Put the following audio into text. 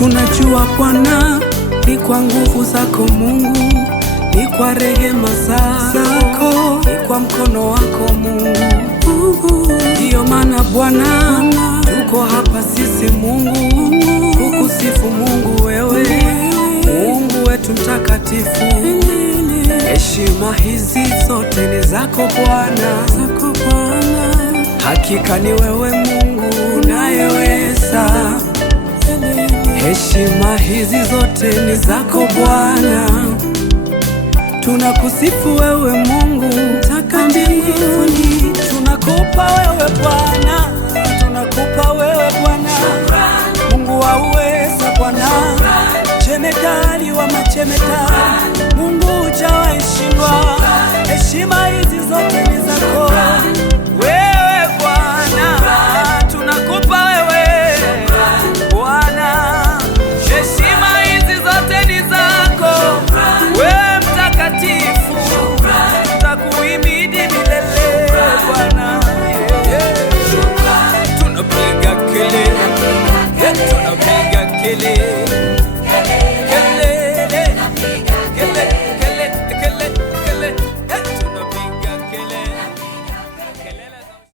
Tunajua Bwana ni kwa nguvu zako Mungu, ni kwa rehema zako, ni kwa mkono wako Mungu. Ndiyo maana Bwana tuko hapa sisi Mungu, kukusifu Mungu wewe, Mungu wetu mtakatifu. Heshima hizi zote ni zako Bwana, hakika ni wewe Mungu unayeweza. Heshima hizi zote ni zako Bwana, tunakusifu wewe Mungu mtakatifu. Tunakupa wewe Bwana, tunakupa wewe Bwana, Mungu wa uweza Bwana, jemedali wa majemedali, Mungu hujawahi shindwa. Heshima hizi zote ni zako.